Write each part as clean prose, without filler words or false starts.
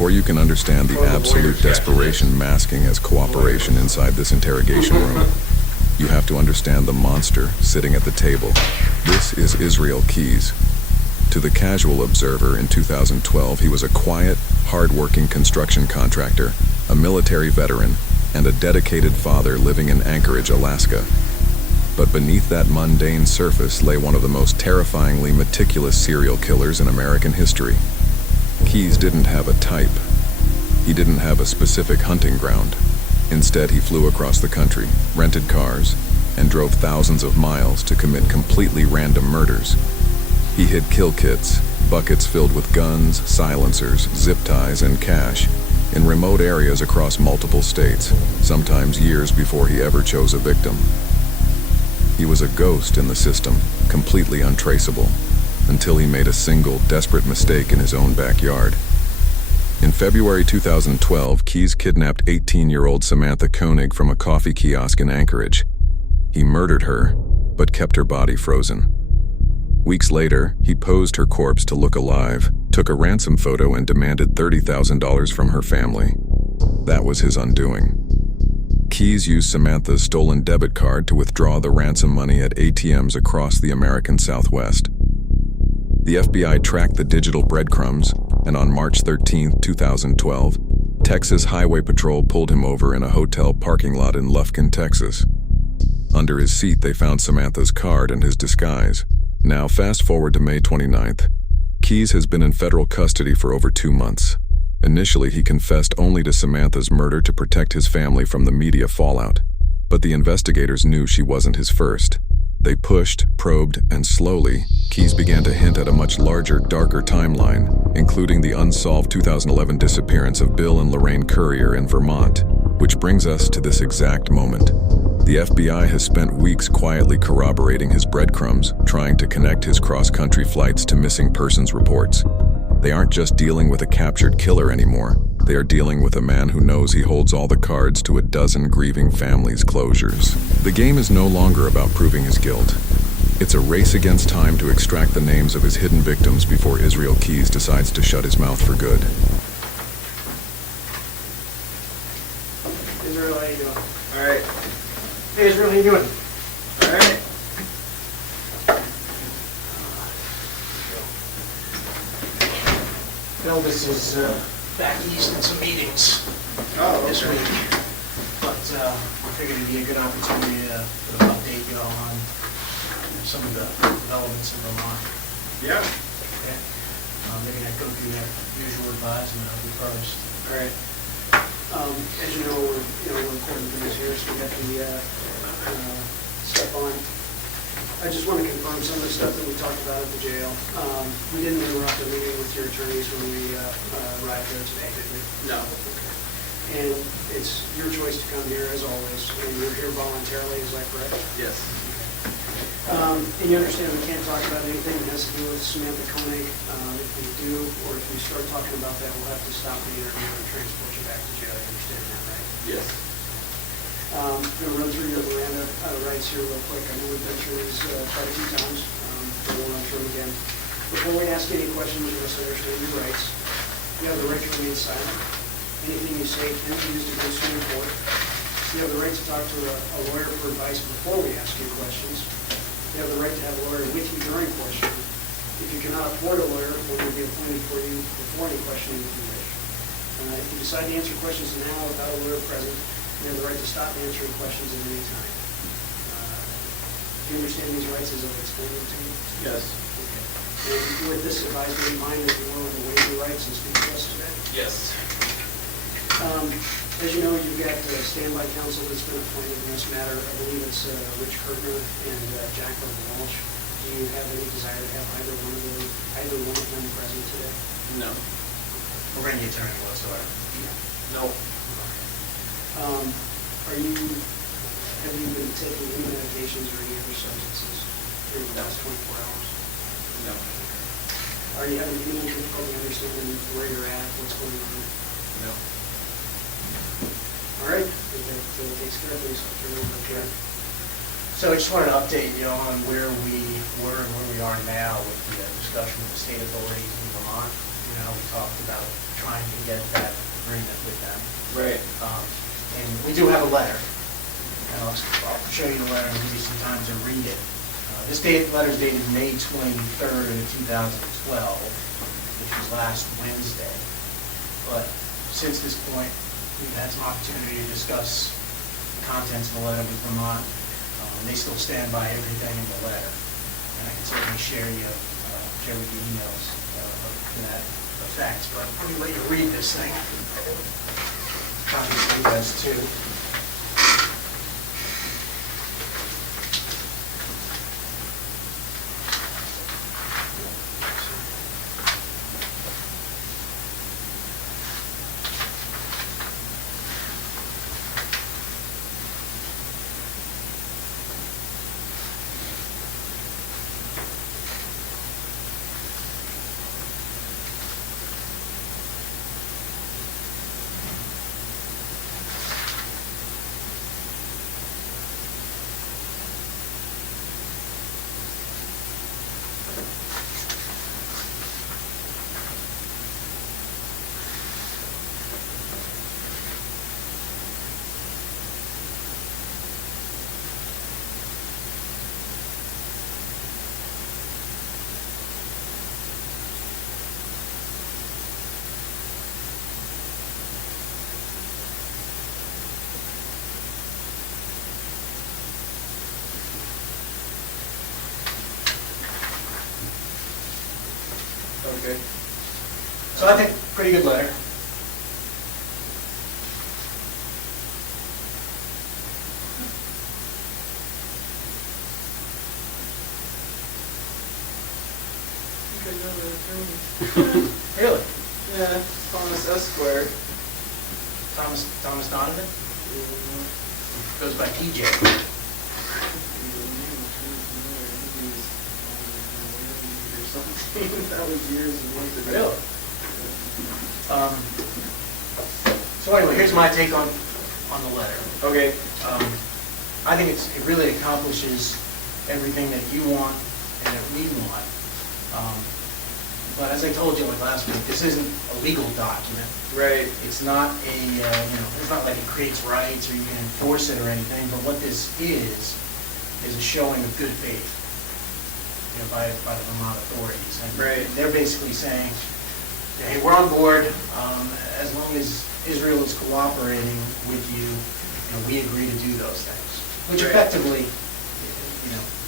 Before you can understand the absolute desperation masking as cooperation inside this interrogation room, you have to understand the monster sitting at the table. This is Israel Keys. To the casual observer in 2012, he was a quiet, hard-working construction contractor, a military veteran, and a dedicated father living in Anchorage, Alaska. But beneath that mundane surface lay one of the most terrifyingly meticulous serial killers in American history. Keys didn't have a type. He didn't have a specific hunting ground. Instead, he flew across the country, rented cars, and drove thousands of miles to commit completely random murders. He hid kill kits, buckets filled with guns, silencers, zip ties, and cash, in remote areas across multiple states, sometimes years before he ever chose a victim. He was a ghost in the system, completely untraceable, until he made a single, desperate mistake in his own backyard. In February 2012, Keys kidnapped 18-year-old Samantha Koenig from a coffee kiosk in Anchorage. He murdered her, but kept her body frozen. Weeks later, he posed her corpse to look alive, took a ransom photo, and demanded $30,000 from her family. That was his undoing. Keys used Samantha's stolen debit card to withdraw the ransom money at ATMs across the American Southwest. The FBI tracked the digital breadcrumbs, and on March 13, 2012, Texas Highway Patrol pulled him over in a hotel parking lot in Lufkin, Texas. Under his seat, they found Samantha's card and his disguise. Now, fast forward to May 29th. Keys has been in federal custody for over 2 months. Initially, he confessed only to Samantha's murder to protect his family from the media fallout. But the investigators knew she wasn't his first. They pushed, probed, and slowly, Keys began to hint at a much larger, darker timeline, including the unsolved 2011 disappearance of Bill and Lorraine Currier in Vermont, which brings us to this exact moment. The FBI has spent weeks quietly corroborating his breadcrumbs, trying to connect his cross-country flights to missing persons reports. They aren't just dealing with a captured killer anymore. They are dealing with a man who knows he holds all the cards to a dozen grieving families' closures. The game is no longer about proving his guilt. It's a race against time to extract the names of his hidden victims before Israel Keys decides to shut his mouth for good. Israel, how you doing? All right. Hey, Israel, how you doing? All right. Elvis is back east in some meetings this week, but I figured it'd be a good opportunity to update you all on some of the developments in Vermont. Yeah. Okay. Maybe I go through that usual advice and I'll be first. All right. As you know, we're recording things here, so we got the stuff on. I just want to confirm some of the stuff that we talked about at the jail. We didn't interrupt the meeting with your attorneys when we arrived there today, did we? No. Okay. And it's your choice to come here, as always, and you're here voluntarily, is that correct? Yes. Okay. And you understand we can't talk about anything that has to do with Samantha Koenig. If we do, or if we start talking about that, we'll have to stop the interview and transport you back to jail. You understand that, right? Yes. I'm going to run through your Miranda rights here real quick. I know we've been through these quite a few times, but we'll run through them again. Before we ask any questions, you must understand your rights. You have the right to remain silent. Anything you say can be used against you in court. You have the right to talk to a lawyer for advice before we ask you questions. You have the right to have a lawyer with you during questioning. If you cannot afford a lawyer, one will be appointed for you before any questioning if you wish. If you decide to answer questions now without a lawyer present, you have the right to stop answering questions at any time. Do you understand these rights as I've explained them to you? Yes. Okay. And with this advisory in mind, if you're willing to waive your rights and speak to us today? Yes. As you know, you've got standby counsel that's been appointed in this matter. I believe it's Rich Kirtner and Jacqueline Walsh. Do you have any desire to have either one of them present today? No. Or any attorney whatsoever? No. Have you been taking any medications or any other substances during the last 24 hours? No. Are you having any difficulty understanding where you're at, what's going on? No. All right. I think that takes care of things. I'll turn it over to Jeff. So I just wanted to update you on where we were and where we are now with the discussion with the state authorities in Vermont. We talked about trying time to get that agreement with them. Right. And we do have a letter, and I'll show you the letter and give you some time to read it. This letter is dated May 23rd, 2012, which was last Wednesday. But since this point, we've had some opportunity to discuss the contents of the letter with Vermont. They still stand by everything in the letter. And I can certainly share with you emails to that effect. But let me let you read this thing. Copies for you guys too. Okay. So I think pretty good letter. Really? Yeah, Thomas Esquire. Thomas Donovan? Goes by TJ. That was years and years ago. Really? So anyway, here's my take on the letter. Okay. I think it really accomplishes everything that you want and that we want. But as I told you like last week, this isn't a legal document. Right. It's not it's not like it creates rights or you can enforce it or anything. But what this is a showing of good faith, by the Vermont authorities. And right. They're basically saying, hey, we're on board as long as Israel is cooperating with you. We agree to do those things, which right. effectively,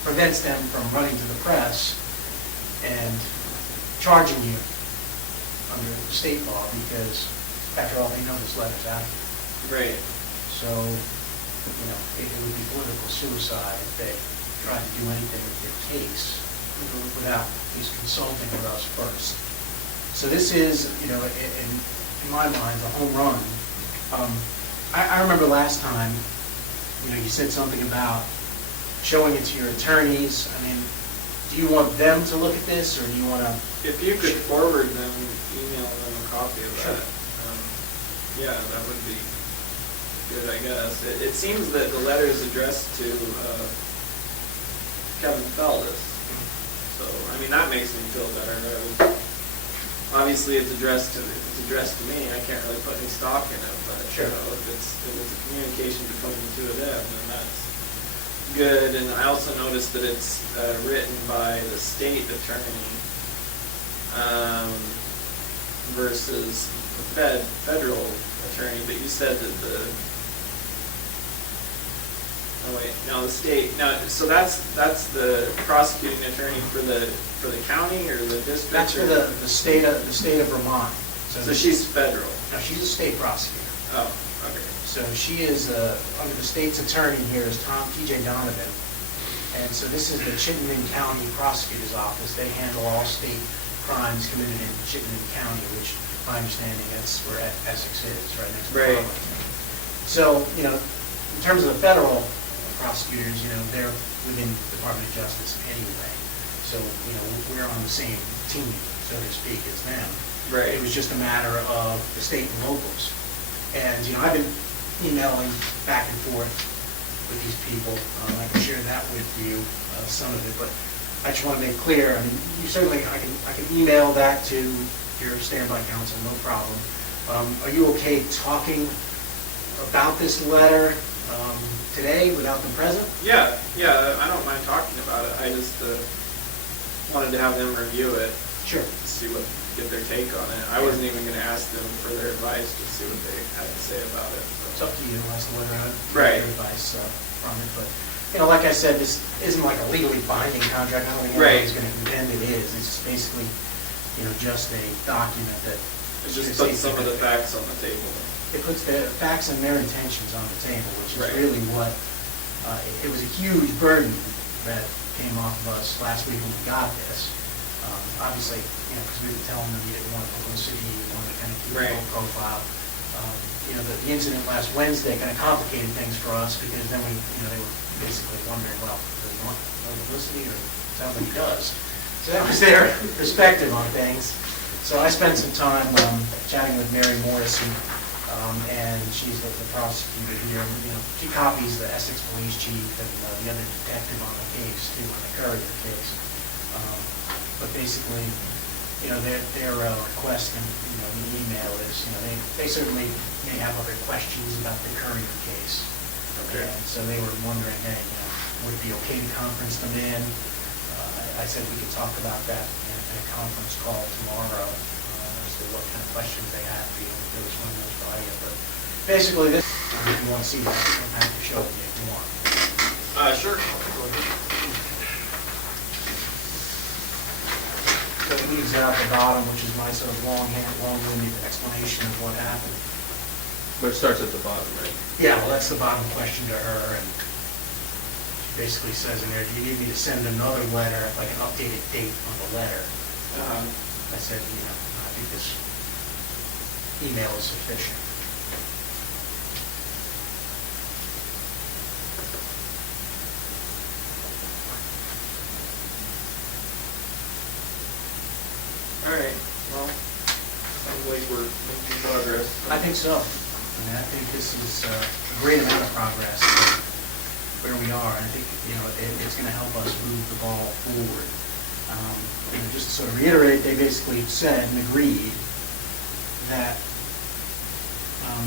prevents them from running to the press and charging you under state law because, after all, they know this letter's out here. Right. So, it would be political suicide if they tried to do anything with their case without at least consulting with us first. So this is, in my mind, a home run. I remember last time, you said something about showing it to your attorneys. I mean, do you want them to look at this, or do you want to? If you could forward them, email them a copy of Sure. that. Yeah, that would be good, I guess. It seems that the letter is addressed to Kevin Feldes. So, that makes me feel better. Obviously, it's addressed to me. I can't really put any stock in it, but sure. If it's a communication between the two of them, then that's good. And I also noticed that it's written by the state attorney versus the federal attorney. But you said that the state. Now, so that's the prosecuting attorney for the county or the district. That's for the state of Vermont. So she's federal. No, she's a state prosecutor. Oh, okay. So she is under the state's attorney here is T.J. Donovan, and so this is the Chittenden County Prosecutor's Office. They handle all state crimes committed in Chittenden County, which, my understanding, that's where Essex is, right next to Burlington. So, in terms of the federal prosecutors, they're within the Department of Justice anyway. So, we're on the same team, so to speak, as them. Right. It was just a matter of the state and locals. And, I've been emailing back and forth with these people. I can share that with you, some of it, but I just want to make clear, you certainly, I can email that to your standby counsel, no problem. Are you okay talking about this letter today without them present? Yeah, I don't mind talking about it. I just wanted to have them review it. Sure. Get their take on it. I wasn't even going to ask them for their advice, just see what they had to say about it. It's up to you unless the lawyer has Right. advice from it. But, like I said, this isn't like a legally binding contract. I don't think Right. anybody's going to contend it is. It's just basically, just a document that... It just puts some of the facts on the table. It puts the facts and their intentions on the table, which is Right. really what... it was a huge burden that came off of us last week when we got this. Obviously, because we were telling them you didn't want publicity, you wanted to kind of keep Right. a low profile. The incident last Wednesday kind of complicated things for us because then they were basically wondering, well, does he want no publicity, or it sounds like he does. So that was their perspective on things. So I spent some time chatting with Mary Morrison, and she's the prosecutor here. She copies the Essex Police Chief and the other detective on the case too, on the Courier case. But basically, their request in the email is, they certainly may have other questions about the Courier case. Okay. And so they were wondering, hey, would it be okay to conference them in? I said we could talk about that in a conference call tomorrow as to what kind of questions they have for you. If there was one of those by you. But basically, this, if you want to see that, you don't have to show it to me if you want. Sure. So it leaves out the bottom, which is my sort of long-winded explanation of what happened. But it starts at the bottom, right? Yeah, well, that's the bottom question to her, and she basically says in there, do you need me to send another letter, like an updated date on the letter? I said, I think this email is sufficient. All right, well, sounds like we're making progress. I think so. I think this is a great amount of progress where we are. I think, it's going to help us move the ball forward. Just to sort of reiterate, they basically said and agreed that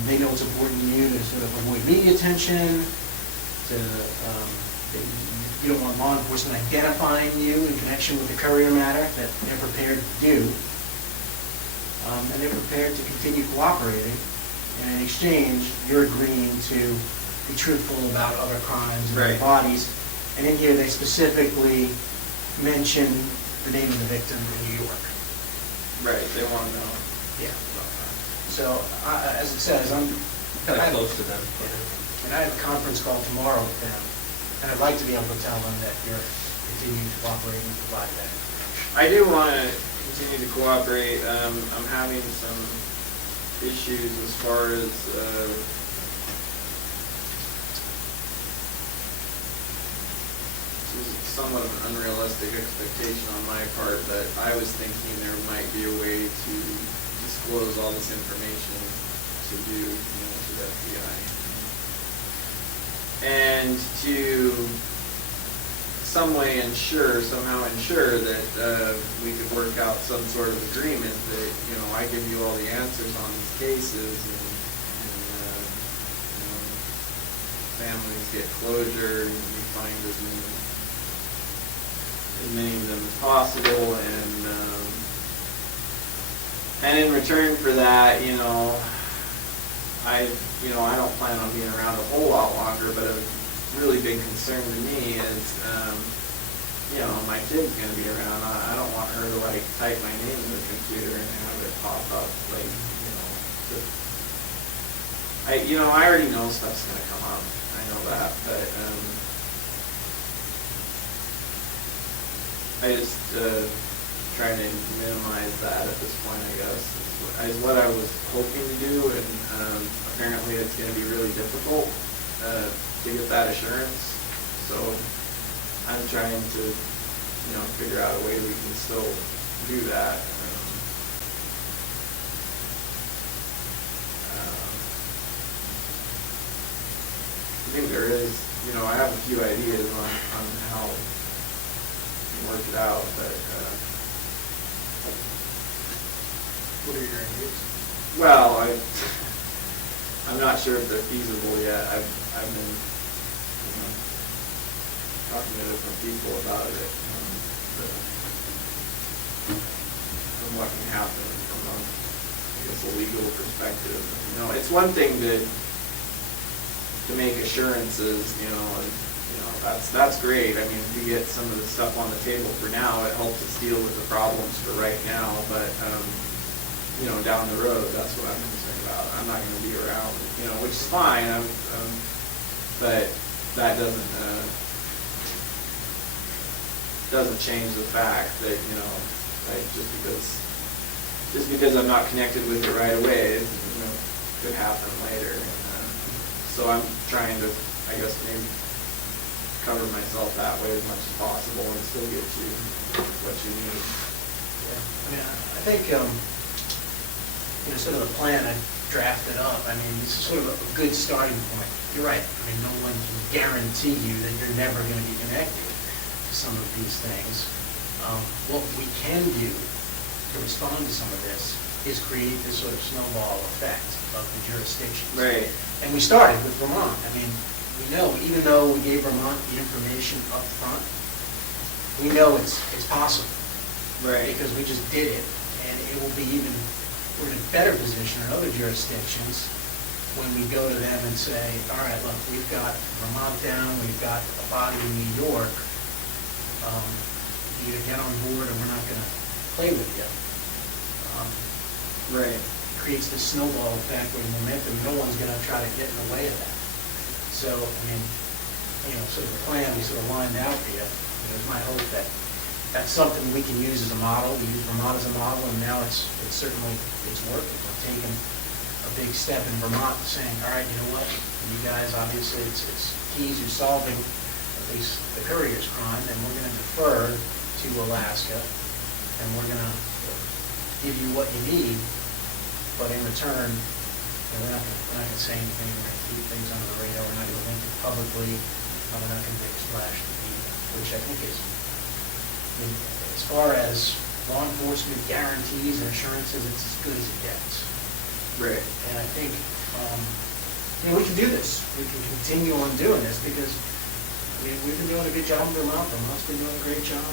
they know it's important to you to sort of avoid media attention, you don't want law enforcement identifying you in connection with the Courier matter, that they're prepared to do. And they're prepared to continue cooperating. And in exchange, you're agreeing to be truthful about other crimes and other Right. bodies. And in here, they specifically mention the name of the victim in New York. Right, they want to know. Yeah. So, as it says, I'm Kind of close to them. And I have a conference call tomorrow with them, and I'd like to be able to tell them that you're continuing to cooperate and provide that information. I do want to continue to cooperate. I'm having some issues as far as this is somewhat of an unrealistic expectation on my part, but I was thinking there might be a way to disclose all this information to you, to the FBI, and to somehow ensure that we could work out some sort of agreement that, I give you all the answers on these cases and families get closure and you find as many of them as possible, and in return for that, I don't plan on being around a whole lot longer, but a really big concern to me is, my kid's going to be around. I don't want her to, type my name in the computer and have it pop up, I already know stuff's going to come up. I know that, but I just try to minimize that at this point, I guess, is what I was hoping to do, and apparently it's going to be really difficult to get that assurance. So I'm trying to, figure out a way we can still do that. I think there is, I have a few ideas on how to work it out, but What are your ideas? Well, I'm not sure if they're feasible yet. I've been, talking to different people about it. From what can happen from a, I guess, a legal perspective. It's one thing to make assurances, and that's great. I mean, if we get some of the stuff on the table for now, it helps us deal with the problems for right now. But down the road, that's what I'm concerned about. I'm not going to be around, which is fine. But that doesn't change the fact that like just because I'm not connected with it right away, could happen later. So I'm trying to, I guess, maybe cover myself that way as much as possible and still get you what you need. Yeah, I mean, I think, sort of the plan I drafted up, I mean, this is sort of a good starting point. You're right, I mean, no one can guarantee you that you're never going to be connected to some of these things. What we can do to respond to some of this is create this sort of snowball effect of the jurisdictions. Right. And we started with Vermont. I mean, we know, even though we gave Vermont the information up front, we know it's possible. Right. Because we just did it. And it will be even, we're in a better position in other jurisdictions when we go to them and say, all right, look, we've got Vermont down, we've got a body in New York. You either get on board or we're not going to play with you. Right. Creates this snowball effect with momentum. No one's going to try to get in the way of that. So, I mean, sort of the plan we sort of lined out for you. It's my hope that that's something we can use as a model. We use Vermont as a model, and now it's certainly working. We're taking a big step in Vermont, saying, all right, you know what? You guys, obviously, it's keys to solving at least the courier's crime, and we're going to defer to Alaska, and we're going to give you what you need, but in return, we're not going to say anything. We're going to keep things under the radar. We're not going to link it publicly. We're not going to make a splash in the media, which I think is, as far as law enforcement guarantees and assurances, it's as good as it gets. Right. And I think, we can do this. We can continue on doing this because we've been doing a good job in Vermont. Vermont's been doing a great job.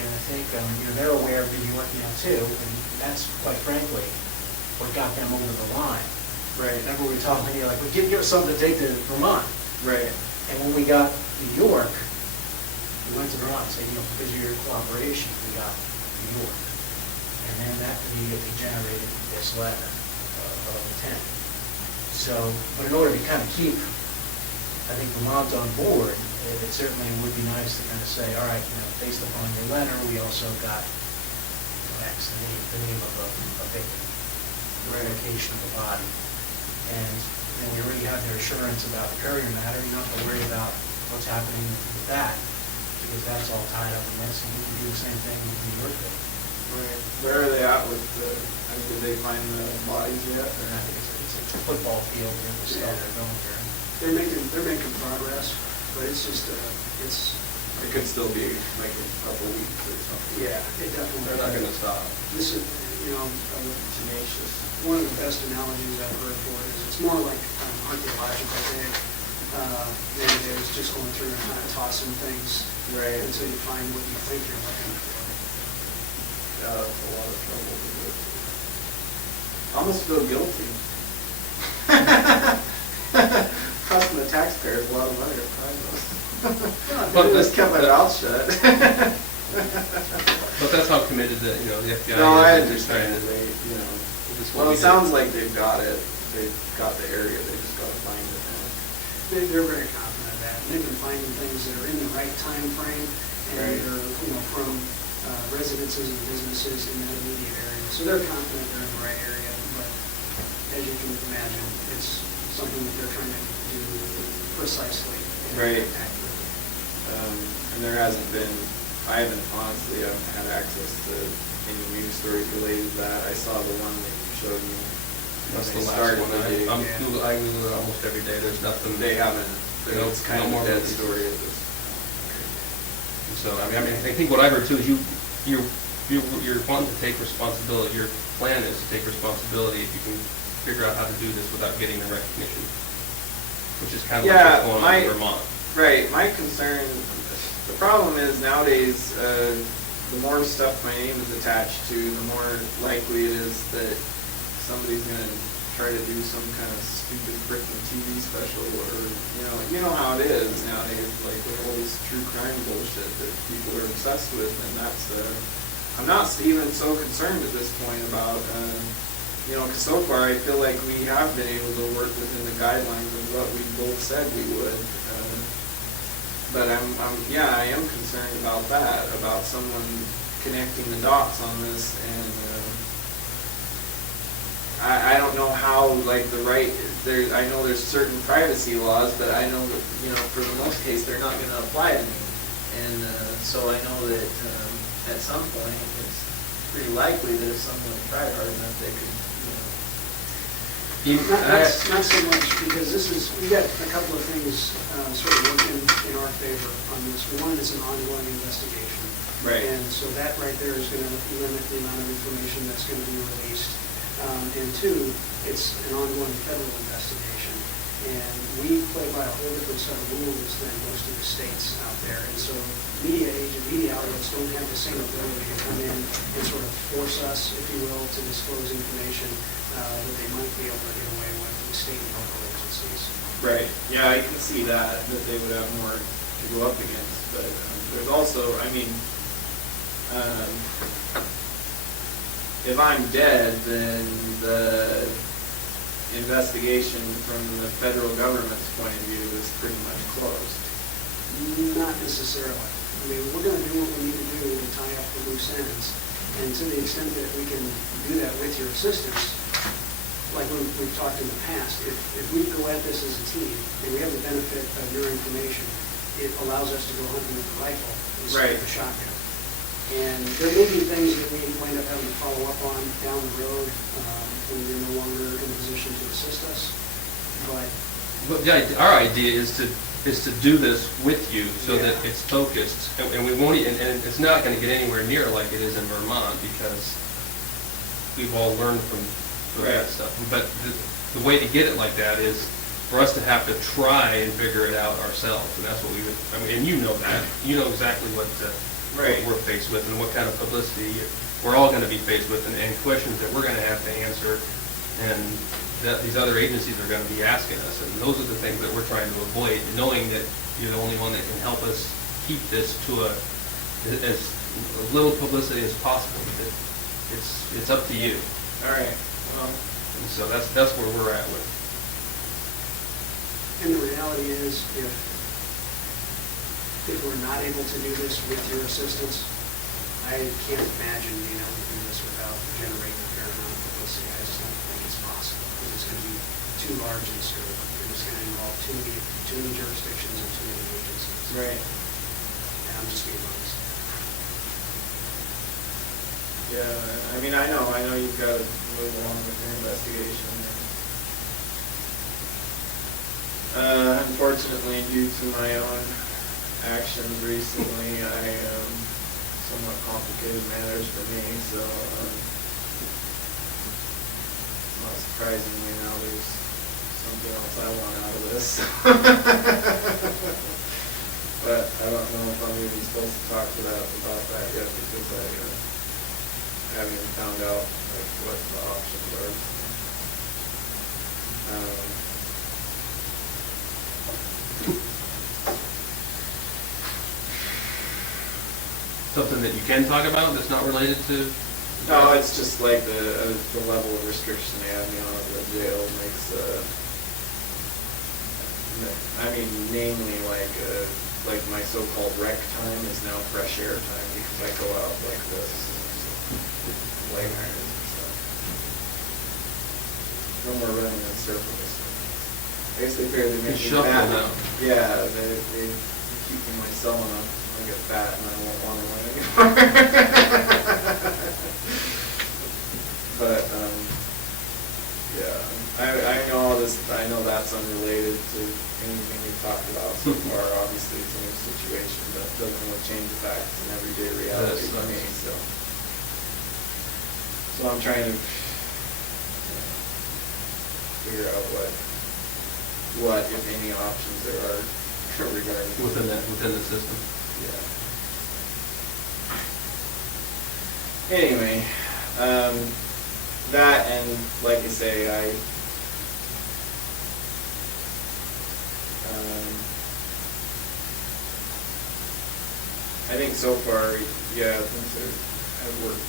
And I think, they're aware of New York now too, and that's, quite frankly, what got them over the line. Right. Remember we were talking, like, well, give us something to take to Vermont. Right. And when we got New York, we went to Vermont and said, because of your cooperation, we got New York. And then that immediately generated this letter of intent. So, but in order to kind of keep, I think, Vermont on board, it certainly would be nice to kind of say, all right, based upon your letter, we also got X, the name of a victim, the location of the body. And we already have their assurance about the courier matter. You don't have to worry about what's happening with that, because that's all tied up in this, and we can do the same thing with New York. Right. Where are they at with did they find the bodies yet? Or I think it's a football field, and the stuff they're going through. They're making progress, but it's just, It could still be like a couple weeks or something. yeah, it definitely. They're not gonna stop. This is, Tenacious. one of the best analogies I've heard for it is it's more like an archaeological dig. Than it is just going through and kind of tossing things Right. until you find what you think you're looking for. Yeah, that's a lot of trouble to do. I almost feel guilty. Costing the taxpayers a lot of money to find those. But I just kept my mouth shut. But that's how committed the FBI No, I is. understand. They're They, this is well, what we it did. sounds like they've got it. They've got the area. They just got to find it. They're very confident of that. They've been finding things that are in the right time frame and Right. they're, from residences and businesses in that immediate area. So they're confident they're in the right area, but as you can imagine, it's something that they're trying to do precisely and Right. accurately. And there hasn't been, I haven't had access to any news stories related to that. I saw the one that you showed me. That's when the they last started one. the dig. I Google it almost every day. There's nothing. They haven't, No, it's kind no of more a dead releases. story of this. So I think what I heard too is you're wanting to take responsibility, your plan is to take responsibility if you can figure out how to do this without getting the recognition, which is kind of like what's going on in Vermont. Right, my concern, the problem is nowadays, the more stuff my name is attached to, the more likely it is that somebody's gonna try to do some kind of stupid frickin' TV special, or, you know how it is nowadays, like with all this true crime bullshit that people are obsessed with, and that's, I'm not even so concerned at this point about, because so far I feel like we have been able to work within the guidelines of what we both said we would. But I am concerned about that, about someone connecting the dots on this, and I don't know how, like, I know there's certain privacy laws, but I know that, for the most case, they're not gonna apply to me. And so I know that at some point, it's pretty likely that if someone tried hard enough, they could, Not so much, because we've got a couple of things sort of working in our favor on this. One, it's an ongoing investigation. Right. And so that right there is going to limit the amount of information that's going to be released. And two, it's an ongoing federal investigation. And we play by a whole different set of rules than most of the states out there. And so media outlets don't have the same ability to come in and sort of force us, if you will, to disclose information that they might be able to get away with with state and local agencies. Right, yeah, I can see that they would have more to go up against, but there's also, if I'm dead, then the investigation from the federal government's point of view is pretty much closed. Not necessarily. We're going to do what we need to do to tie up the loose ends. And to the extent that we can do that with your assistance, like we've talked in the past, if we go at this as a team, and we have the benefit of your information, it allows us to go hunting with the rifle instead of the shotgun. And there may be things that we wind up having to follow up on down the road when you're no longer in a position to assist us. But our idea is to do this with you so that it's focused, and we won't, and it's not going to get anywhere near like it is in Vermont, because we've all learned from that stuff. But the way to get it like that is for us to have to try and figure it out ourselves, and that's what we would. And you know that. You know exactly what we're faced with and what kind of publicity we're all going to be faced with, and questions that we're going to have to answer, and that these other agencies are going to be asking us. And those are the things that we're trying to avoid, knowing that you're the only one that can help us keep this to as little publicity as possible. It's up to you. All right. And so that's where we're at with. And the reality is, if we're not able to do this with your assistance, I can't imagine being able to do this without generating a fair amount of publicity. I just don't think it's possible, because it's going to be too large in scope. It's going to involve too many jurisdictions and too many agencies. Right. And I'm just being honest. Yeah, I know you've got to move along with your investigation. Unfortunately, due to my own actions recently, somewhat complicated matters for me, so not surprisingly now there's something else I want out of this. But I don't know if I'm even supposed to talk about that yet, because I haven't even found out what the options are. Something that you can talk about that's not related to? No, it's just like the level of restriction they have me on at the jail makes, namely like my so-called rec time is now fresh air time, because I go out like this, light irons and stuff. No more running in circles. I guess they figure they make me fat. Yeah, they keep me in my cell enough. I get fat and I won't want to run anymore. But I know all this. I know that's unrelated to anything we've talked about so far. Obviously, it's a new situation, but it doesn't really change the fact it's an everyday reality for me. So So I'm trying to figure out what, if any, options there are regarding. Within the system. Yeah. Anyway, that, and like I say, I think so far, yeah, things have worked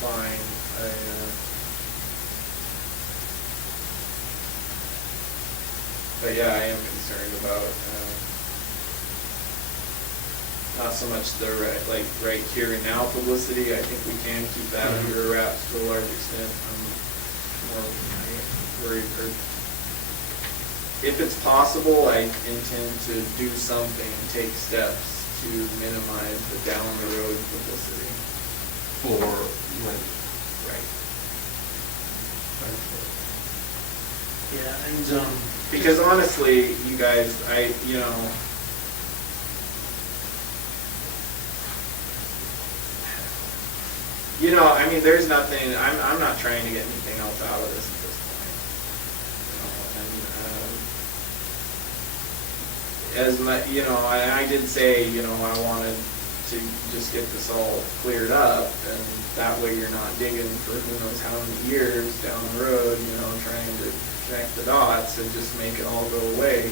fine. But yeah, I am concerned about not so much the right here and now publicity. I think we can keep that under wraps to a large extent. I'm more worried, or if it's possible, I intend to do something, take steps to minimize the down the road publicity. For when? Right. Yeah, and, Because honestly, you guys, I mean, there's nothing, I'm not trying to get anything else out of this at this point. I did say, I wanted to just get this all cleared up, and that way you're not digging for who knows how many years down the road, trying to connect the dots and just make it all go away.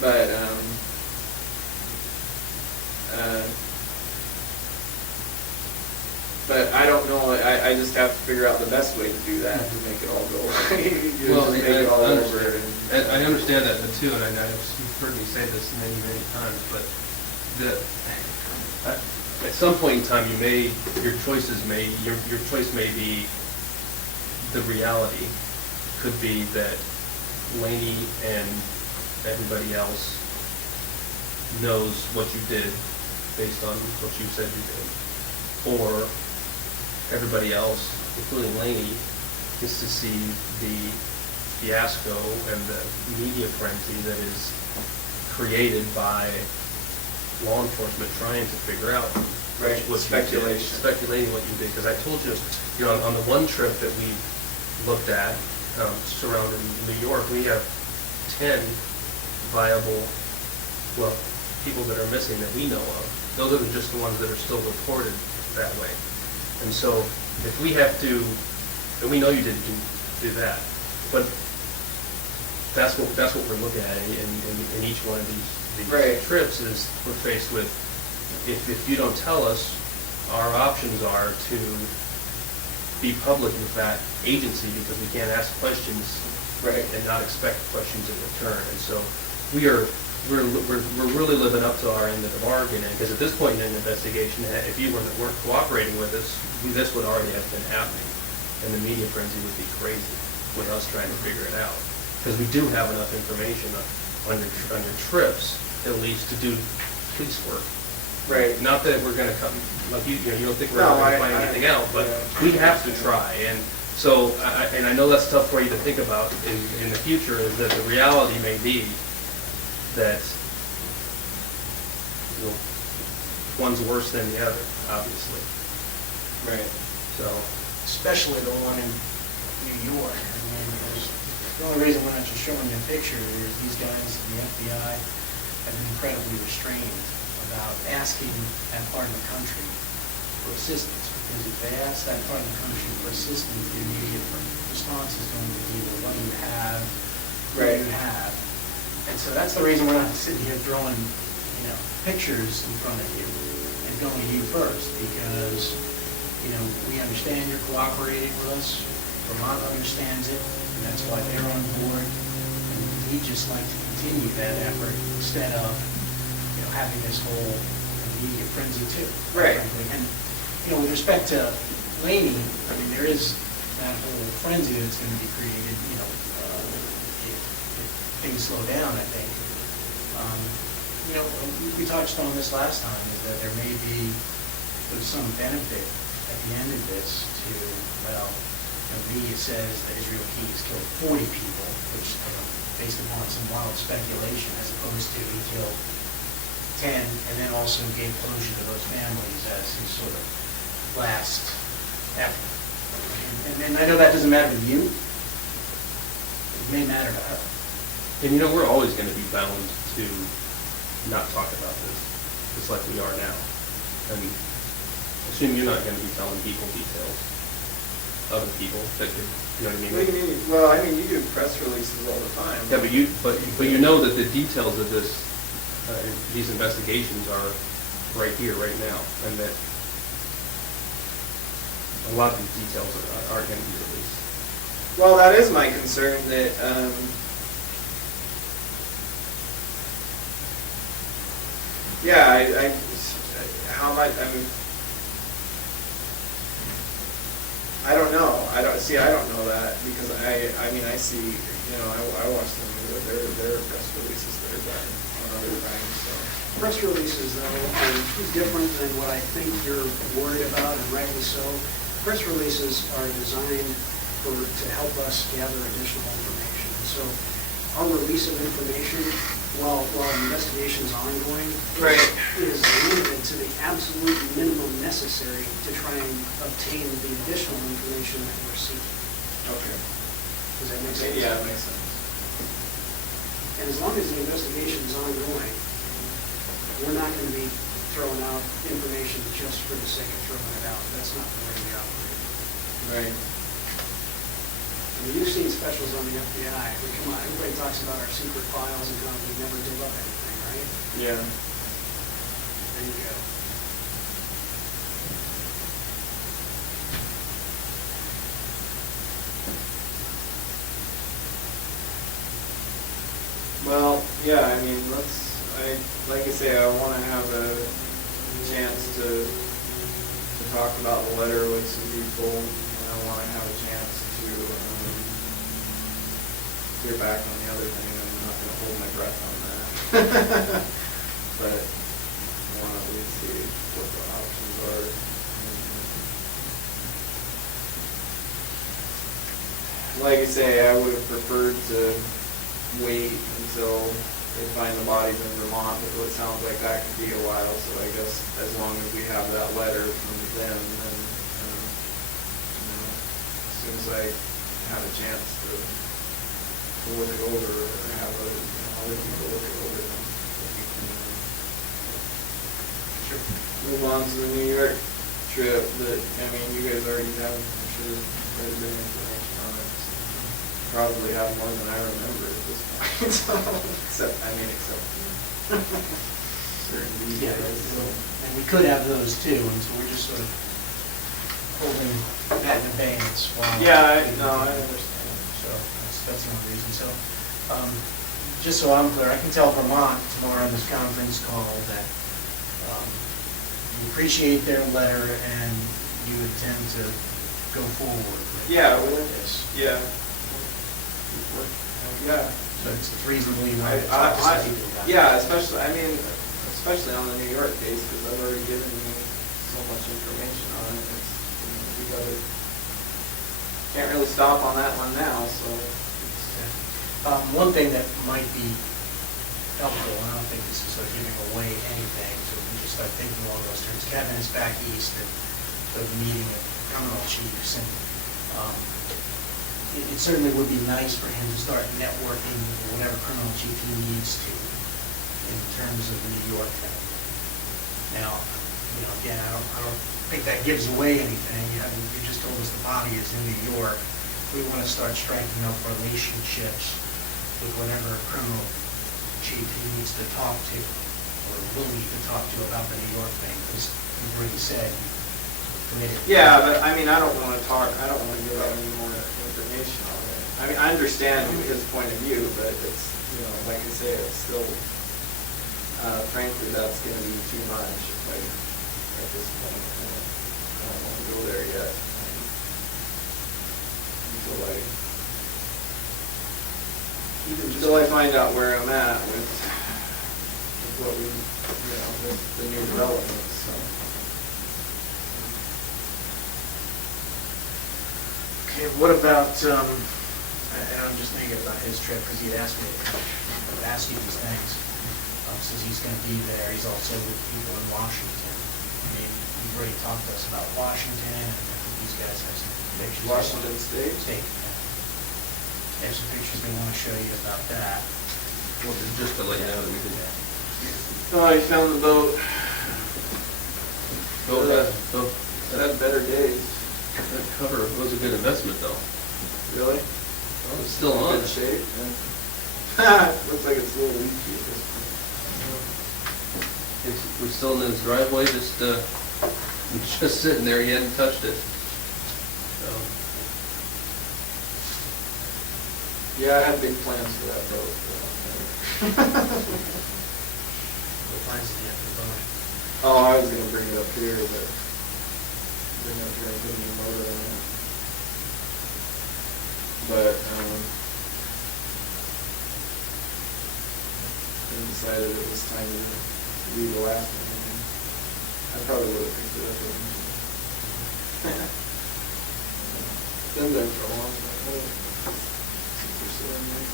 But I don't know, I just have to figure out the best way to do that, to make it all go away. Well, Just make it all over. and I understand that too, and you've heard me say this many, many times, but at some point in time, your choice may be the reality. Could be that Laney and everybody else knows what you did based on what you said you did, or everybody else, including Laney, is to see the fiasco and the media frenzy that is created by law enforcement trying to figure out Right, what speculation. speculating what you did. Because I told you, on the one trip that we looked at surrounding New York, we have 10 viable, people that are missing that we know of. Those are just the ones that are still reported that way. And so if we have to, and we know you didn't do that, but that's what we're looking at in each one of these Right. trips is we're faced with, if you don't tell us, our options are to be public with that agency because we can't ask questions Right. and not expect questions in return. And so we're really living up to our end of the bargain, because at this point in the investigation, if you weren't cooperating with us, this would already have been happening, and the media frenzy would be crazy with us trying to figure it out. Because we do have enough information under trips, at least, to do police work. Right. Not that we're going to come, like you don't think we're No, going to find anything out, but we have to try. And so, I know that's tough for you to think about in the future, is that the reality may be that one's worse than the other, obviously. Right. So, especially the one in New York. I mean, the only reason we're not just showing you a picture is these guys in the FBI have been incredibly restrained about asking that part of the country for assistance. Because if they ask that part of the country for assistance, the immediate response is going to be, well, what do you have? What do you have? And so that's the reason we're not sitting here throwing, pictures in front of you and going to you first, because, we understand you're cooperating with us. Vermont understands it, and that's why they're on board. And we'd just like to continue that effort instead of, having this whole media frenzy too. Right. Frankly. And, with respect to Laney, I mean, there is that whole frenzy that's going to be created, if things slow down, I think. We touched on this last time, is that there may be some benefit at the end of this to, the media says that Israel Keys killed 40 people, which, based upon some wild speculation, as opposed to he killed 10, and then also gave closure to those families as his sort of last effort. And And I know that doesn't matter to you. It may matter to her. And you know, we're always gonna be bound to not talk about this, just like we are now. And assume you're not gonna be telling people details, other people that could, you know what I mean? What do you mean? Well, I mean, you do press releases all the time. Yeah, but you know that the details of this, these investigations are right here, right now, and that a lot of these details aren't gonna be released. Well, that is my concern, that, yeah, how much, I mean, I don't know. I don't know that, because I mean, I see, you know, I watch them, their press releases that are done on other times, so. Press releases, though, are different than what I think you're worried about, and rightly so. Press releases are designed to help us gather additional information. And so our release of information, while the investigation is ongoing, Right. is limited to the absolute minimum necessary to try and obtain the additional information that we're seeking. Okay. Does that make sense? Yeah, it makes sense. And as long as the investigation is ongoing, we're not going to be throwing out information just for the sake of throwing it out. That's not the way we operate. Right. I mean, you've seen specials on the FBI. I mean, come on, everybody talks about our secret files and how we never give up anything, right? Yeah. There you go. Well, yeah, I mean, like I say, I want to have a chance to talk about the letter with some people, and I want to have a chance to hear back on the other thing. I'm not going to hold my breath on that. But I want to at least see what the options are. Like I say, I would have preferred to wait until they find the bodies in Vermont, but it sounds like that could be a while, so I guess as long as we have that letter from them, then, you know, as soon as I have a chance to look it over, or have other people look it over, then we can move on to the New York trip that, I mean, you guys already have, I'm sure, quite a bit of information on it. Probably have more than I remember at this point. except certain Yeah, details. and we could have those too, and so we're just sort of holding that in abeyance while. Yeah, I understand. So that's one reason. So, just so I'm clear, I can tell Vermont tomorrow in this conference call that you appreciate their letter and you intend to go forward with Yeah, this. Yeah. Yeah. So it's reasonably you want to I- talk to some people about it. Yeah, especially on the New York case, because I've already given you so much information on it. It's, you know, we can't really stop on that one now, so. One thing that might be helpful, and I don't think this is sort of giving away anything, so we just start thinking along those terms. Kevin is back east at the meeting of criminal chiefs, and it certainly would be nice for him to start networking with whatever criminal chief he needs to in terms of the New York thing. Now, you know, again, I don't think that gives away anything. You just told us the body is in New York. We want to start striking up relationships with whatever criminal chief he needs to talk to or will need to talk to about the New York thing, because you've already said you're committed. Yeah, but I mean, I don't want to give out any more information on it. I mean, I understand his point of view, but it's, you know, like I say, it's still, frankly, that's going to be too much at this point. I don't want to go there yet. Until I find out where I'm at with what we, you know, with the new developments, so. Okay, what about, and I'm just thinking about his trip, because he had asked me to ask you these things, since he's going to be there. He's also with people in Washington. I mean, you've already talked to us about Washington, and I think these guys have some pictures. Washington State? State, yeah. They have some pictures they want to show you about that. Well, just to let you know that we did that. Oh, you found the boat. So It had better days. that cover was a good investment though. Really? Well, it's still on. Good shape. Yeah. Looks like it's a little leaky at this point. We're still in his driveway, just sitting there, he hadn't touched it. So, Yeah, I had big plans for that boat. What plans do you have for going? Oh, I was gonna bring it up here, but bring it up here and put a new motor on it. But, I decided it was time to leave the last one. I probably would have picked it up eventually. Been there for a long time. Since we're still in there.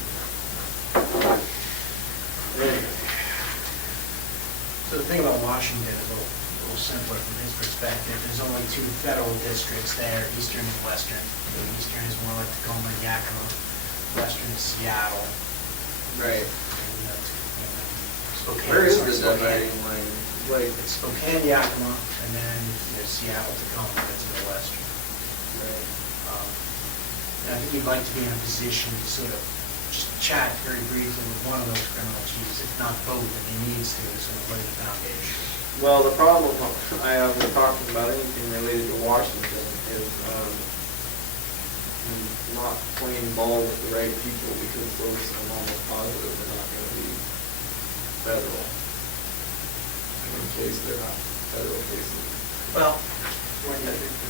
Anyway. So the thing about Washington is a little simpler from his perspective. There's only two federal districts there, eastern and western. The eastern is more like Tacoma and Yakima, western is Seattle. Right. And, Spokane. Where is sorry, the Spokane. dividing line? Like, It's Spokane, Yakima, and then there's Seattle, Tacoma, that's in the western. right. And I think you'd like to be in a position to sort of just chat very briefly with one of those criminal chiefs, if not both, if he needs to sort of lay the foundation. Well, the problem I have with talking about anything related to Washington is not playing ball with the right people, because those, I'm almost positive, are not going to be federal. In case they're not federal cases. Well,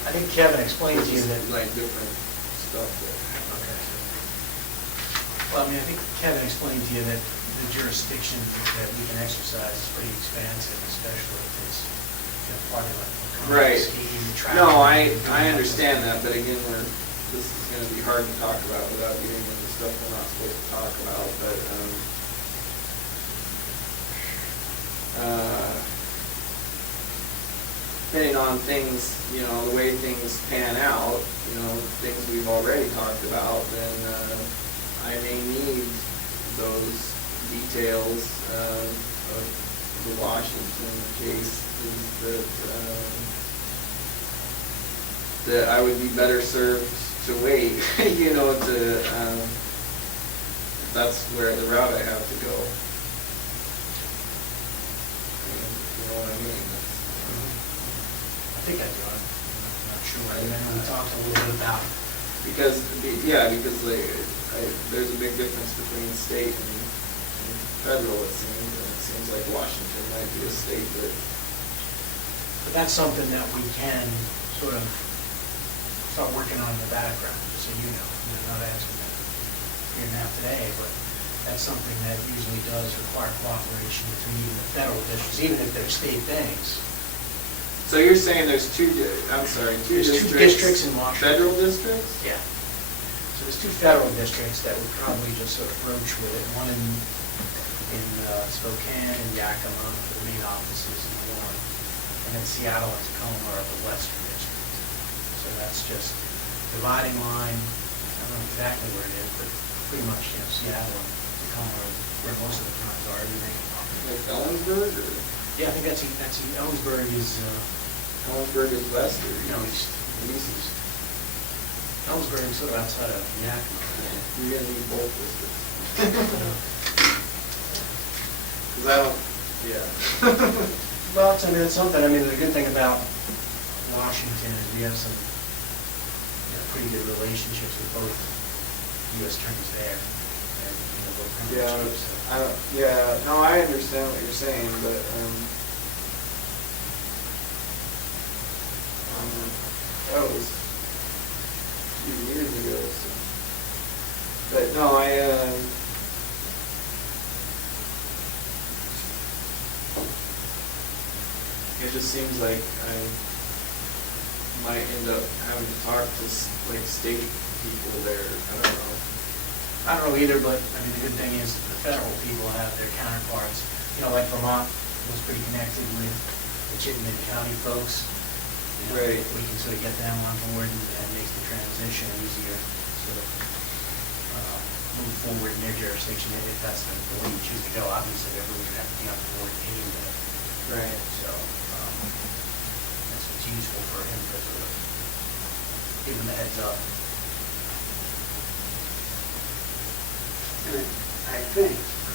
I think Kevin explained to you that. Like different stuff there. Okay. Well, I mean, I think Kevin explained to you that the jurisdiction that we can exercise is pretty expansive, especially if it's, part of a Right. scheme, No, trafficking. I understand that, but again, this is gonna be hard to talk about without getting into stuff we're not supposed to talk about, but, depending on things, the way things pan out, things we've already talked about, then, I may need those details, of the Washington case, that I would be better served to wait, that's where the route I have to go. You know what I mean? I think I do, I'm not sure. I mean, we talked a little bit about. Because there's a big difference between state and federal, it seems, and it seems like Washington might be a state that. But that's something that we can sort of start working on in the background, just so you know. I'm not asking that here now today, but that's something that usually does require cooperation between even the federal districts, even if they're state things. So you're saying there's two There's two districts in Washington. Federal districts? Yeah. So there's two federal districts that would probably just sort of broach with it. One in Spokane and Yakima for the main offices in the north, and then Seattle and Tacoma are the western district. So that's just dividing line. I don't know exactly where it is, but pretty much, Seattle and Tacoma are where most of the crimes are. Everything. Like Ellensburg, or? Yeah, I think that's Ellensburg is. Ellensburg is west, or East. east? Ellensburg is sort of outside of Yakima. You're gonna need both districts. Cause I don't, yeah. Well, it's something, the good thing about Washington is we have some pretty good relationships with both U.S. attorneys there. And, both criminal chiefs. No, I understand what you're saying, but, that was a few years ago, so. But no, it just seems like I might end up having to talk to state people there. I don't know. I don't know either, but, the good thing is the federal people have their counterparts. Like Vermont was pretty connected with the Chittenden County folks. Right. We can sort of get them on board and make the transition easier, sort of move forward in their jurisdiction if that's the way you choose to go. Obviously, everyone would have to be on board anyway. Right. So that's what's useful for him to sort of give him the heads up. And I think,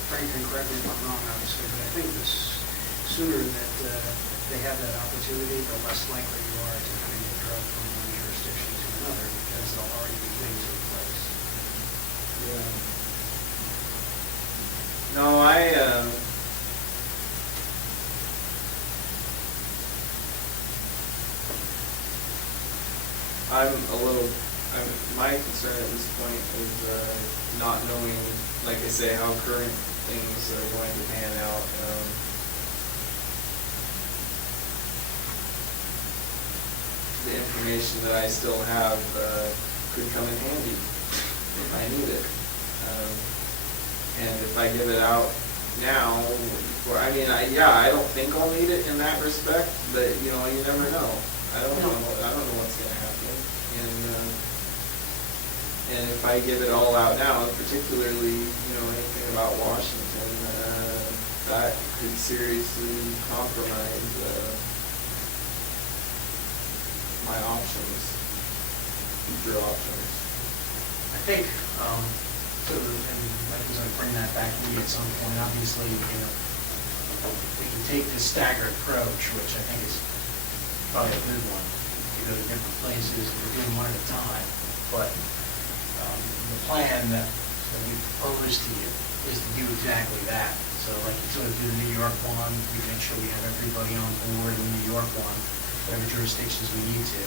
Frank can correct me if I'm wrong, obviously, but I think the sooner that they have that opportunity, the less likely you are to kind of get drugged from one jurisdiction to another, because there'll already be things in place. Yeah. No, my concern at this point is not knowing, like I say, how current things are going to pan out. The information that I still have could come in handy if I need it. And if I give it out now, I don't think I'll need it in that respect, but you never know. I don't know what's going to happen. And if I give it all out now, particularly, anything about Washington, that could seriously compromise my options, future options. I think, sort of, and Mike was going to bring that back to me at some point. Obviously, we can take this staggered approach, which I think is probably a good one. You go to different places, we're doing one at a time. But the plan that we propose to you is to do exactly that. So like you sort of do the New York one, we make sure we have everybody on board in the New York one, whatever jurisdictions we need to,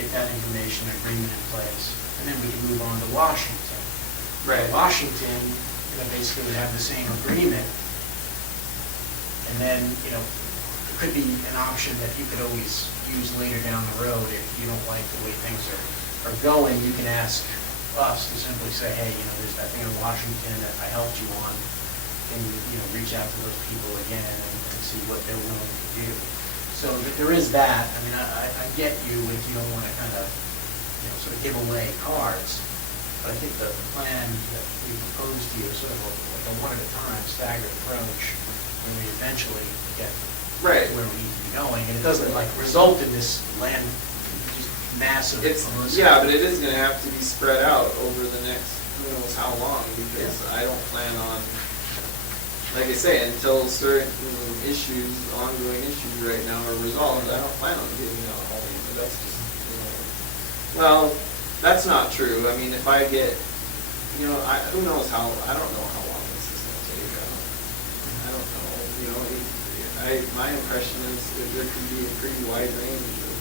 get that information agreement in place, and then we can move on to Washington. Right. Washington, basically would have the same agreement. And then, it could be an option that you could always use later down the road if you don't like the way things are going. You can ask us to simply say, hey, there's that thing in Washington that I helped you on, and reach out to those people again and see what they're willing to do. So there is that. I mean, I get you if you don't want to kind of, sort of give away cards. But I think the plan that we proposed to you is sort of like a one at a time staggered approach, when we eventually get Right. where we need to be going, and it doesn't result in this land just massive. Yeah, but it is going to have to be spread out over the next who knows how long, because I don't plan on, like I say, until certain ongoing issues right now are resolved, I don't plan on giving out all these. That's just, well, that's not true. I mean, if I get, who knows I don't know how long this is going to take. I don't know. My impression is that there could be a pretty wide range of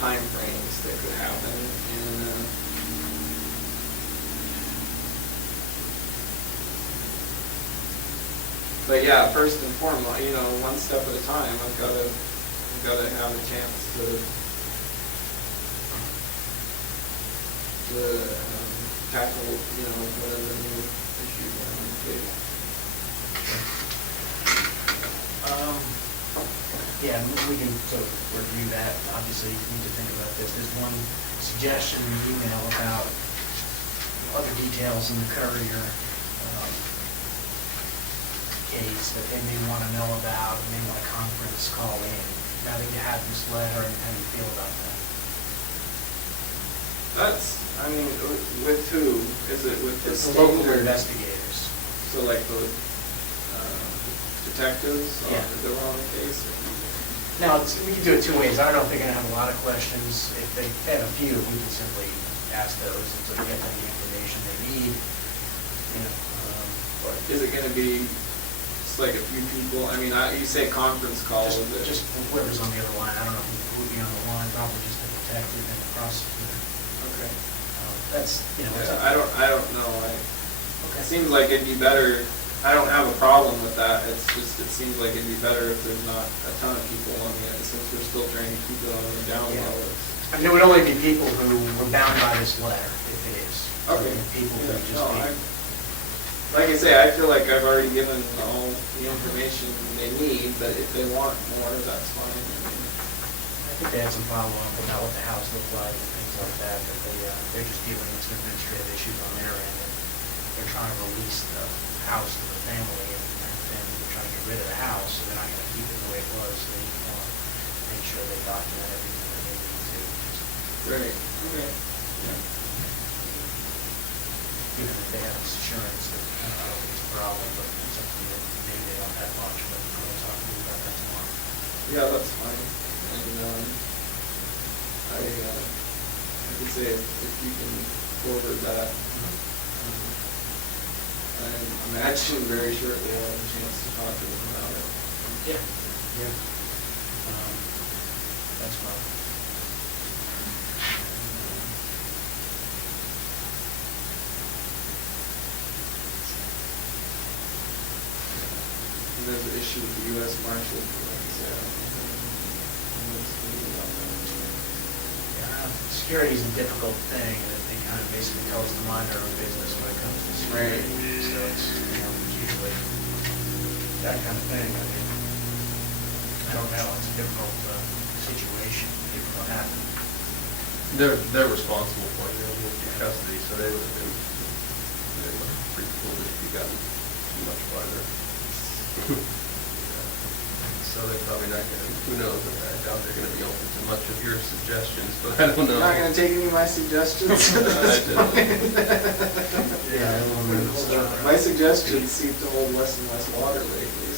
time frames that could happen, and but yeah, first and foremost, one step at a time. I've got to have a chance to tackle, whatever new issues are on the table. Yeah, we can sort of review that. Obviously, you need to think about this. There's one suggestion in the email about other details in the Courier case that they may want to know about, and they want a conference call in. Now that you have this letter, and how do you feel about that? With who? Is it with the It's the state local or- investigators. So like the detectives on Yeah. the wrong case? Now, we can do it two ways. I don't know if they're going to have a lot of questions. If they have a few, we can simply ask those and sort of get them the information they need. Or is it gonna be just like a few people? I mean, you say conference call, is it? Just whoever's on the other line. I don't know who would be on the line, probably just the detective and the prosecutor. Okay. That's, it's up. I don't know. It seems like it'd be better. I don't have a problem with that. It's just, it seems like it'd be better if there's not a ton of people on the end, since we're still trying to keep it on the down Yeah. low. I mean, it would only be people who were bound by this letter, if it is. Okay. People who Yeah, just no, need. like I say, I feel like I've already given all the information they need, but if they want more, that's fine. think they had some follow-up about what the house looked like and things like that, but they're just dealing with some administrative issues on their end. And they're trying to release the house to the family, and they're trying to get rid of the house, so they're not gonna keep it the way it was. So they want to make sure they document everything that they need to, just Right, okay. Yeah. even if they have insurance, that I don't think it's a problem, but it's something that maybe they don't have much, but we'll talk to you about that tomorrow. Yeah, that's fine. And, I could say if you can forward that, I imagine very shortly I'll have a chance to talk to them about it. Yeah, yeah. That's fine. And there's an issue with the U.S. Marshal, like I said. I don't know what's going on there. Yeah, security is a difficult thing, and they kind of basically tell us to mind our own business when it comes to security. So it's, it's usually that kind of thing. I mean, I don't know, it's a difficult situation, given what happened. They're responsible for it, they'll move to custody, so they would have been pretty foolish if you gotten too much farther. So they're probably not gonna, who knows, I doubt they're gonna be open to much of your suggestions, but I don't know. You're not gonna take any of my suggestions at this point? Yeah. My suggestions seem to hold less and less water lately.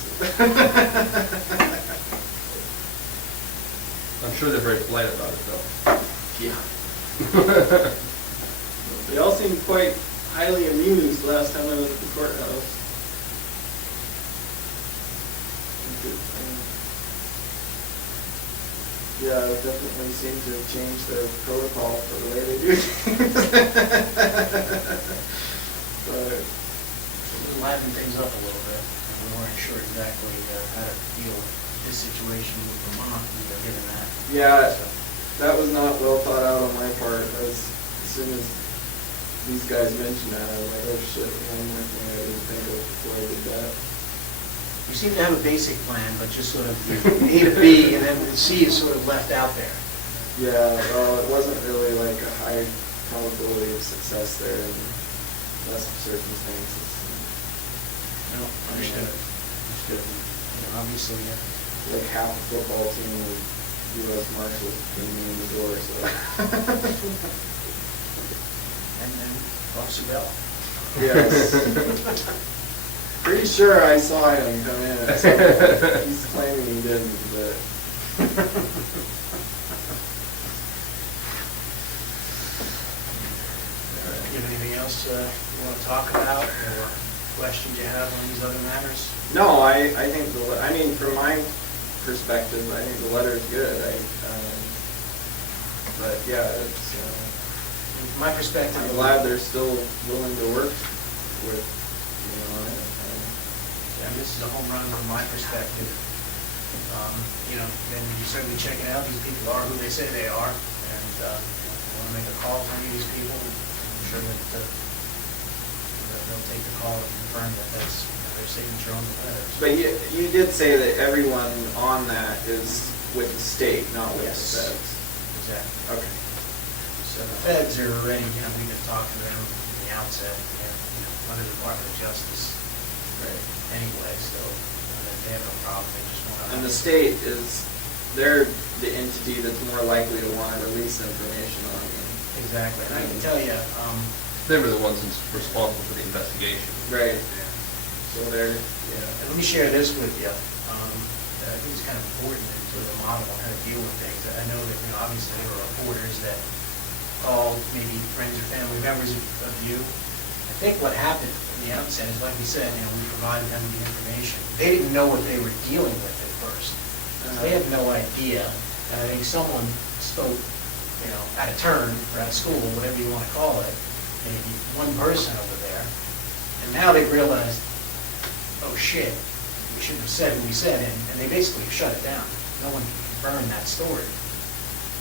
I'm sure they're very polite about it, though. Yeah. They all seemed quite highly amused last time I was at the courthouse. Yeah, it definitely seemed to have changed their protocol for the way they do things. But Liven things up a little bit, and we weren't sure exactly how to deal with this situation with Vermont, given that. yeah, So, that was not well thought out on my part. As soon as these guys mentioned that, I was like, oh shit, one more thing I didn't think of before I did that. You seem to have a basic plan, but just sort of A to B, and then C is sort of left out there. Yeah, well, it wasn't really like a high probability of success there in less circumstances. No, understood. Understood. Obviously, yeah. Like half the football team with U.S. Marshals came in the door, so. And then Officer Bell. Yes. Pretty sure I saw him come in at some point. He's claiming he didn't, but. You have anything else you want to talk about, or questions you have on these other matters? No, I think from my perspective, I think the letter's good. But yeah, it's, From my perspective, I'm glad they're still willing to work with, on it. Yeah, this is a home run from my perspective. Then you certainly check it out. These people are who they say they are, and you want to make a call to any of these people, I'm sure that they'll take the call and confirm that that's their signature on the letter. But you did say that everyone on that is with the state, not with the Yes. feds. Exactly. Okay. So the feds are already, we've been talking to them from the outset, and, under the Department of Justice Right. anyway, so they have no problem, they just want to. And the state they're the entity that's more likely to want to release information on you. Exactly, and I can tell you, They were the ones responsible for the investigation. Right. So they're, and let me share this with you. I think it's kind of important in sort of a model on how to deal with things. I know that, obviously there are reporters that call maybe friends or family members of you. I think what happened from the outset is, like we said, we provided them with the information. They didn't know what they were dealing with at first. They had no idea. And I think someone spoke, out of turn, or out of school, whatever you want to call it, maybe one person over there. And now they've realized, oh shit, we shouldn't have said what we said, and they basically shut it down. No one can confirm that story.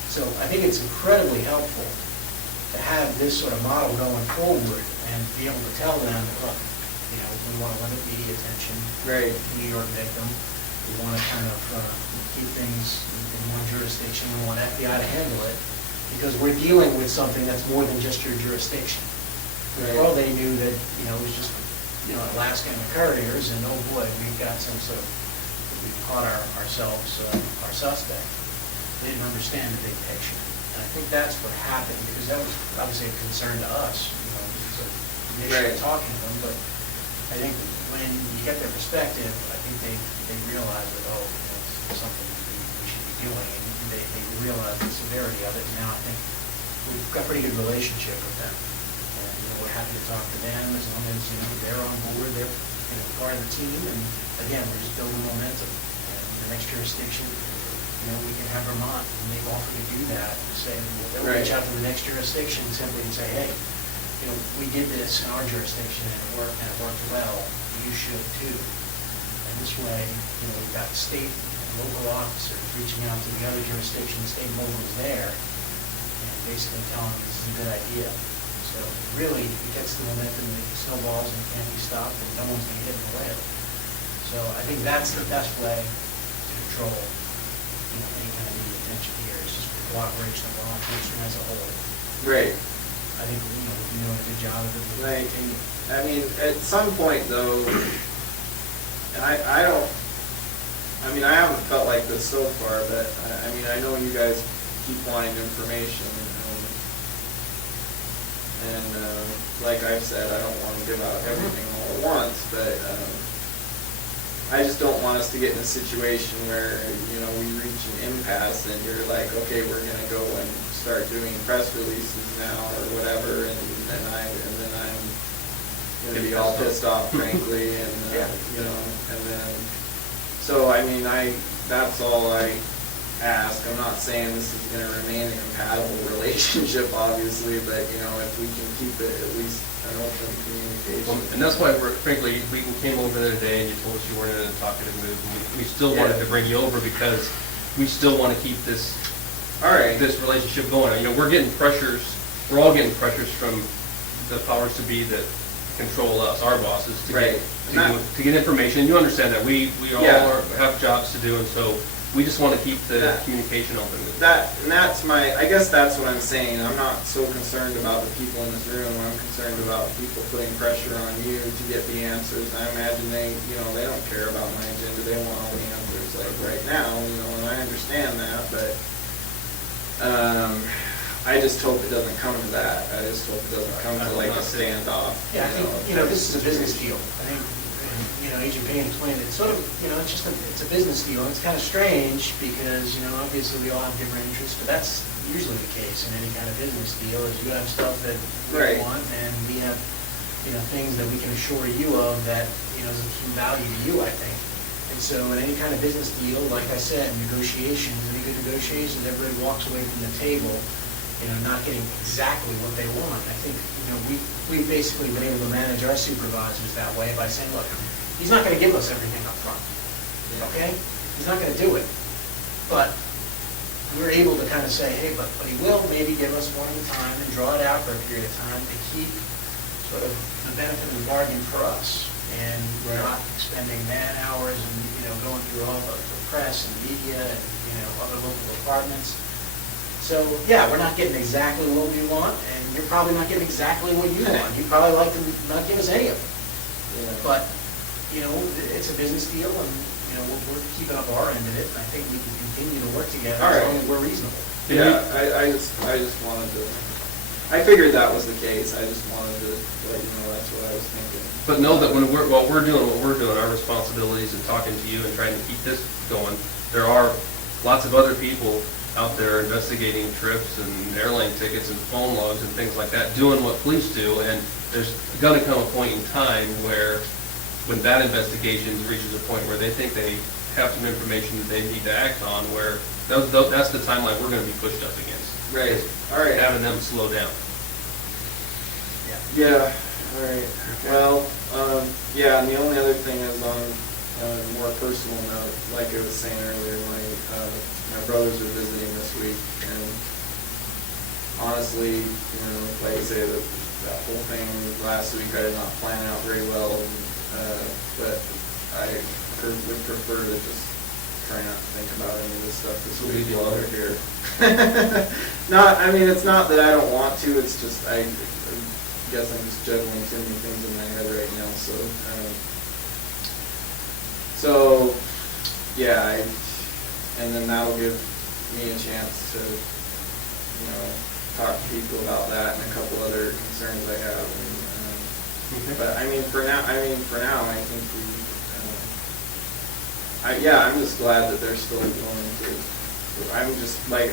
So I think it's incredibly helpful to have this sort of model going forward and be able to tell them, look, we want to limit media attention. Right. New York victim. we want to kind of keep things in one jurisdiction, we want FBI to handle it, because we're dealing with something that's more than just your jurisdiction. Right. Well, they knew that, it was just, Alaska and the couriers, and oh boy, we've got some sort of, we've caught ourselves, our suspect. They didn't understand the big picture. And I think that's what happened, because that was obviously a concern to us, so initially Right. talking to them, but I think when you get their perspective, I think they realize that, it's something we should be doing, and they realize the severity of it, and now I think we've got a pretty good relationship with them. And, we're happy to talk to them as long as, they're on board, they're, part of the team, and again, we're just building momentum. And the next jurisdiction, we can have Vermont, and they've offered to do that, and say, they'll reach out to the next jurisdiction simply and say, hey, we did this in our jurisdiction, and it worked well, you should too. And this way, we've got state and local officers reaching out to the other jurisdictions, state moguls there, and basically telling them this is a good idea. So really, it gets the momentum, it snowballs, and it can't be stopped, and no one's going to get in the way of it. So I think that's the best way to control, any kind of media attention here, is just the cooperation of law enforcement as a whole. Right. I think, we're doing a good job of it. We'll Right. continue. I mean, at some point though, and I haven't felt like this so far, but I know you guys keep wanting information. And like I've said, I don't want to give out everything all at once, but I just don't want us to get in a situation where, we reach an impasse and you're like, okay, we're going to go and start doing press releases now or whatever, and then I'm going to be all pissed off, frankly, and, and then, so, that's all I ask. I'm not saying this is going to remain a compatible relationship, obviously, but, if we can keep it at least an open communication. Well, and that's why frankly, we came over there today and you told us you weren't in a talkative mood. We still wanted to bring you over because we still want to keep this this relationship going. We're getting pressures, we're all getting pressures from the powers to be that control us, our bosses, to get information. You understand that we all have jobs to do, and so we just want to keep the communication open. I guess that's what I'm saying. I'm not so concerned about the people in this room. I'm concerned about people putting pressure on you to get the answers. I imagine they don't care about my agenda. They want all the answers like right now, and I understand that, but I just hope it doesn't come to that. I just hope it doesn't come to like a standoff. Yeah, I think, this is a business deal. I think, Agent Payne explained it, sort of, it's a business deal. It's kind of strange because, obviously we all have different interests, but that's usually the case in any kind of business deal, is you have stuff that we want, and we have, things that we can assure you of that, is of some value to you, I think. And so in any kind of business deal, like I said, negotiations, any good negotiations, everybody walks away from the table, not getting exactly what they want. I think, we've basically been able to manage our supervisors that way by saying, look, he's not going to give us everything up front, okay? He's not going to do it. But we're able to kind of say, hey, but he will maybe give us one at a time and draw it out for a period of time to keep sort of the benefit of the bargain for us. And we're not spending man hours and, going through all the press and media and, other local departments. So, yeah, we're not getting exactly what we want, and you're probably not getting exactly what you want. You'd probably like to not give us any of it. Yeah. But, it's a business deal, and, we're keeping up our end of it, and I think we can continue to work together as long as we're reasonable. Yeah, I just wanted to, I figured that was the case. I just wanted to let you know that's what I was thinking. But know that while we're doing what we're doing, our responsibilities and talking to you and trying to keep this going, there are lots of other people out there investigating trips and airline tickets and phone logs and things like that, doing what police do, and there's going to come a point in time where, when that investigation reaches a point where they think they have some information that they need to act on, where that's the timeline we're going to be pushed up against. Right. All right. Having them slow down. Yeah. All right. Well, and the only other thing is on a more personal note, like I was saying earlier, my brothers are visiting this week, and honestly, like I say, that whole thing last week I did not plan out very well, but I would prefer to just So we do while other they're here. Not, I mean, it's not that I don't want to, it's just, I guess I'm just juggling too many things in my head right now, so, yeah, and then that'll give me a chance to, talk to people about that and a couple other concerns I have. Okay. But I mean, for now, I think I'm just glad that they're still willing to. I'm just like,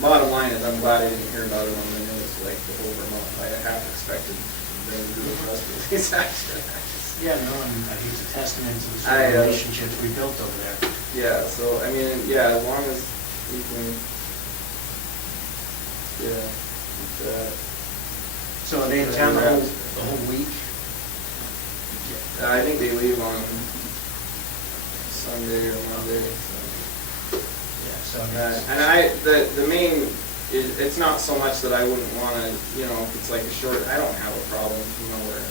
bottom line is, I'm glad I didn't hear about it on the news like the whole Vermont. I half expected them to do a press release action. Yeah, no, and I think it's a testament to the sort of relationships we built over there. Yeah, so I mean, yeah, as long as we can, keep that. So are they in town the whole week? I think they leave on Sunday or Monday. So. Yeah, so The main, it's not so much that I wouldn't want to, if it's like a short, I don't have a problem, where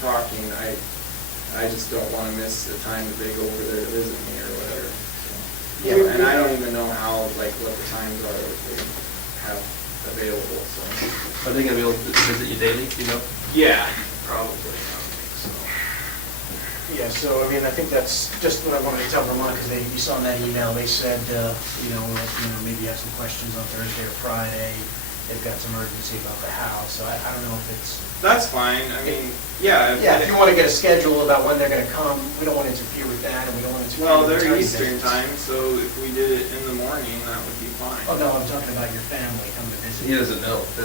talking. I just don't want to miss the time that they go over there to visit me or whatever. So. Yeah, And I don't even know how, what the times are that they have available, so. Are they gonna be able to visit you daily, Yeah, probably, so. Yeah, so, I mean, I think that's just what I wanted to tell Vermont, because you saw in that email, they said, maybe have some questions on Thursday or Friday. They've got some urgency about the house, so I don't know if it's... That's fine, I mean, yeah. Yeah, if you want to get a schedule about when they're going to come, we don't want to interfere with that, and we don't want to interfere Well, with they're attorney Eastern visits. time, so if we did it in the morning, that would be fine. Oh, no, I'm talking about your family coming to visit. He doesn't know, they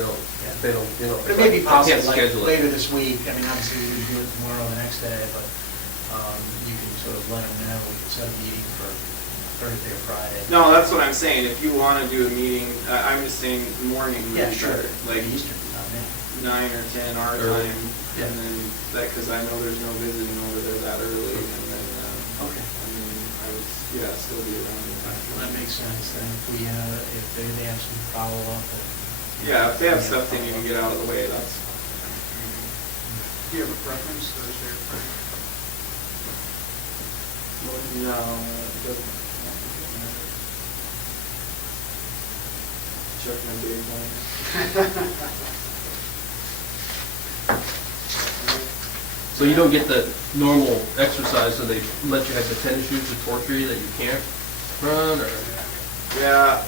don't, But it may be I can't possible, like, schedule it. later this week, I mean, obviously, we can do it tomorrow or the next day, but you can sort of let them know, we can set a meeting for Thursday or Friday. No, that's what I'm saying, if you want to do a meeting, I'm just saying morning would Yeah, be sure. better. Like Eastern time, 9 or 10 our Early. time, Yeah. and then because I know there's no visiting over there that early, and then Okay. I would still be around in Well, time. that makes sense, then if they have some follow-up. Yeah, if they have stuff they need to get out of the way, that's. Do you have a preference, Thursday or Friday? No, it doesn't. Check my big one. So you don't get the normal exercise, so they let you have the tennis shoes to torture you that you can't run, or? Yeah,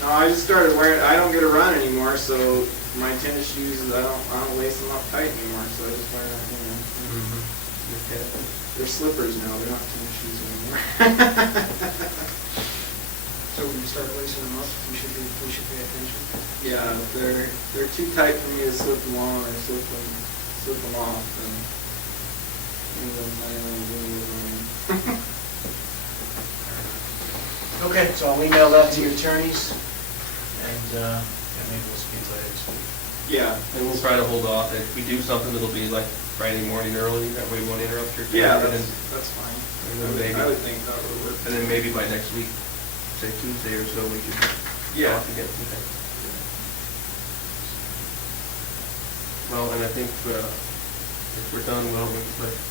no, I just started wearing, I don't get to run anymore, so my tennis shoes, I don't lace them up tight anymore, so I just wear, they're slippers now, they're not tennis shoes anymore. So when you start lacing them up, we should pay attention? Yeah, if they're too tight for me to slip them on or slip them off, then Okay, so I'll email that to your attorneys, and maybe we'll speak later this week. Yeah. And we'll try to hold off, if we do something, it'll be like Friday morning early, that way we won't interrupt your day. Yeah, and then- that's fine. And then I would think that would work. And then maybe by next week, say Tuesday or so, we could Yeah. talk again. Okay. Well, and I think if we're done, we'll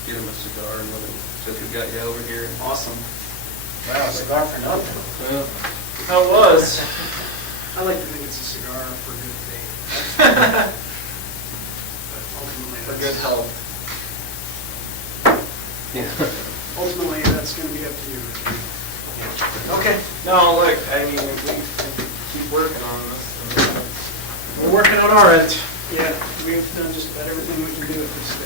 get him a cigar and let him, since we've got you over here. Awesome. Wow, cigar for nothing. Well, How it was? I like to think it's a cigar for good faith. But ultimately, For good health. yeah. Ultimately, that's going to be up to you. Okay, No, look, I mean, if we keep working on this, we're working on our end. Yeah, we've done just about everything we can do at this stage.